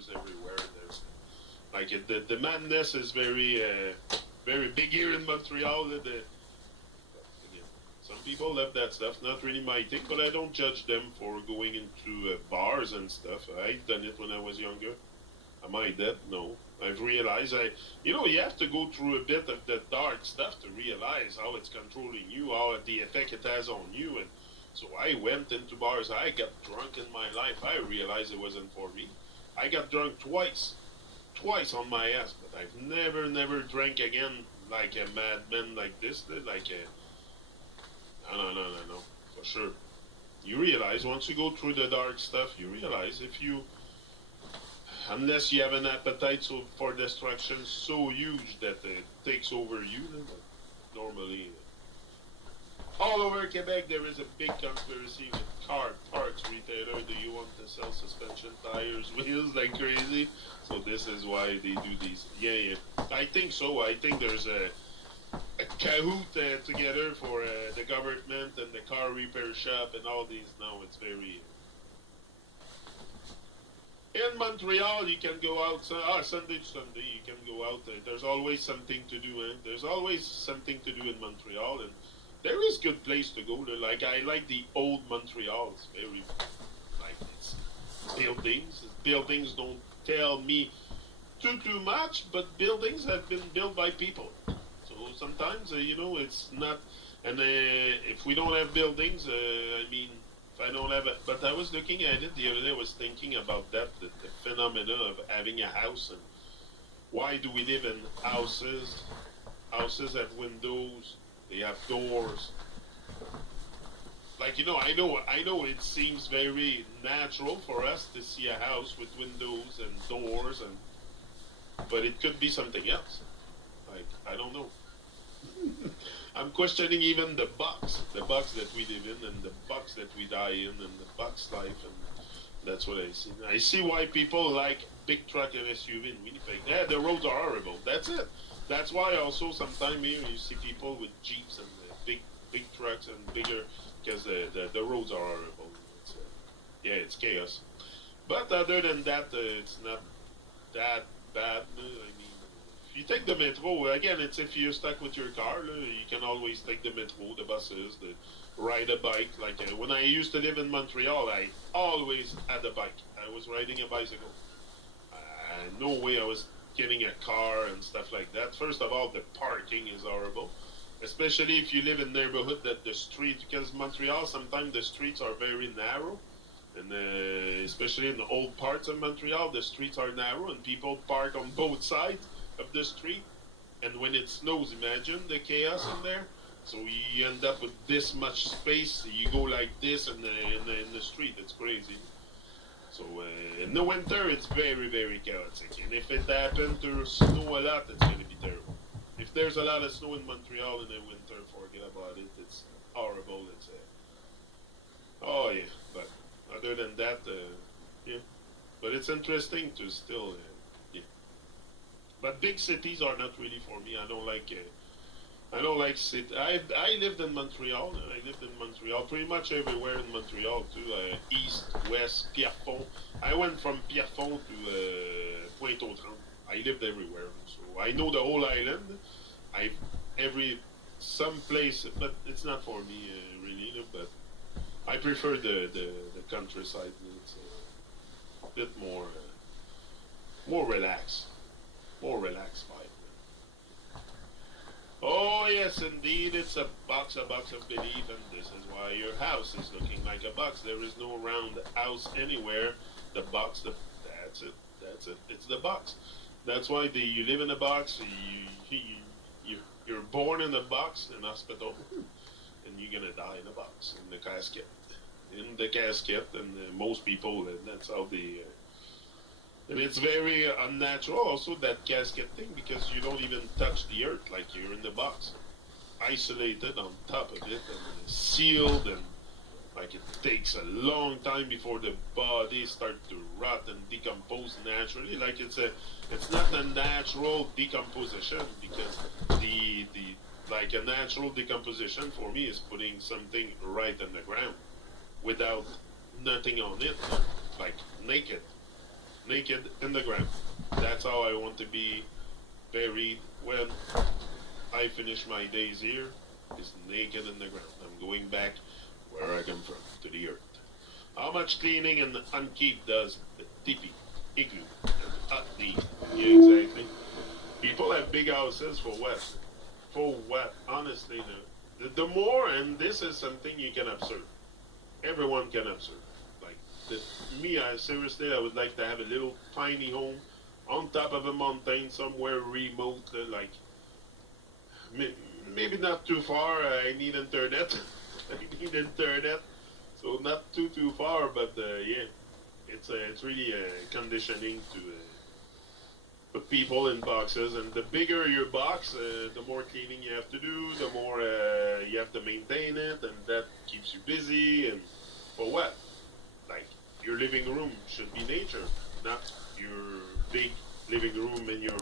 bars everywhere. There's like the madness is very big here in Montreal. Again, some people love that stuff. Not really my thing, but I don't judge them for going into bars and stuff. I've done it when I was younger. Am I dead? No. I've realized you have to go through a bit of the dark stuff to realize how it's controlling you, how the effect it has on you. And so I went into bars. I got drunk in my life. I realized it wasn't for me. I got drunk twice on my ass, but I've never drank again like a madman like this. Like a no, for sure. You realize once you go through the dark stuff, you realize unless you have an appetite for destruction so huge that it takes over you, normally all over Quebec there is a big conspiracy with car parts retailer. Do you want to sell suspension, tires, wheels like crazy? So this is why they do these. Yeah. I think so. I think there's a cahoot together for the government and the car repair shop and all these. Now it's very... In Montreal, you can go out Sunday to Sunday. You can go out. There's always something to do. There's always something to do in Montreal, and there is good place to go. Like I like the old Montreal. It's very like it's buildings. Buildings don't tell me too much, but buildings have been built by people. So sometimes it's not. And if we don't have buildings, I don't have it, but I was looking at it the other day. I was thinking about that, the phenomena of having a house, and why do we live in houses? Houses have windows, they have doors. Like I know it seems very natural for us to see a house with windows and doors, but it could be something else. Like I don't know. I'm questioning even the box that we live in, and the box that we die in, and the box life, and that's what I see. I see why people like big truck and SUV in Winnipeg. Yeah, the roads are horrible. That's it. That's why also sometimes here you see people with Jeeps and big trucks and bigger, because the roads are horrible. It's chaos. But other than that, it's not that bad. If you take the metro, again, it's if you're stuck with your car, you can always take the metro, the buses, ride a bike. Like when I used to live in Montreal, I always had a bike. I was riding a bicycle. No way I was getting a car and stuff like that. First of all, the parking is horrible, especially if you live in a neighborhood that the street, because Montreal, sometimes the streets are very narrow. And especially in the old parts of Montreal, the streets are narrow and people park on both sides of the street, and when it snows, imagine the chaos in there. So you end up with this much space. You go like this in the street. It's crazy. So in the winter, it's very chaotic. And if it happens to snow a lot, it's gonna be terrible. If there's a lot of snow in Montreal in the winter, forget about it. It's horrible. It's oh yeah. But other than that, yeah. But it's interesting to still. But big cities are not really for me. I don't like city. I lived in Montreal. I lived in Montreal, pretty much everywhere in Montreal too. East, west, Pierrefonds. I went from Pierrefonds to Pointe-aux-Trembles. I lived everywhere, so I know the whole island. Some place, but it's not for me really. But I prefer the countryside. It's a bit more relaxed. More relaxed vibe. Oh yes, indeed, it's a box of belief, and this is why your house is looking like a box. There is no round house anywhere. The box, that's it. It's the box. That's why you live in a box. You're born in a box in hospital, and you're gonna die in a box in the casket. And most people, that's how they. And it's very unnatural also, that casket thing, because you don't even touch the earth, like you're in the box. Isolated on top of it and sealed, and like it takes a long time before the body starts to rot and decompose naturally. Like it's not a natural decomposition, because like a natural decomposition for me is putting something right on the ground without nothing on it, like naked. naked in the ground. That's how I want to be buried when I finish my days here, is naked in the ground. I'm going back where I come from, to the earth. How much cleaning and upkeep does the tipi, igloo, and hut need? Yeah, exactly. People have big houses for what? For what? Honestly, no. The more, and this is something you can observe. Everyone can observe. Like me, seriously, I would like to have a little tiny home on top of a mountain somewhere remote, like maybe not too far. I need internet. I need internet, so not too far. But yeah, it's really conditioning to put people in boxes. And the bigger your box, the more cleaning you have to do, the more you have to maintain it, and that keeps you busy. And for what? Like your living room should be nature, not your big living room in your home.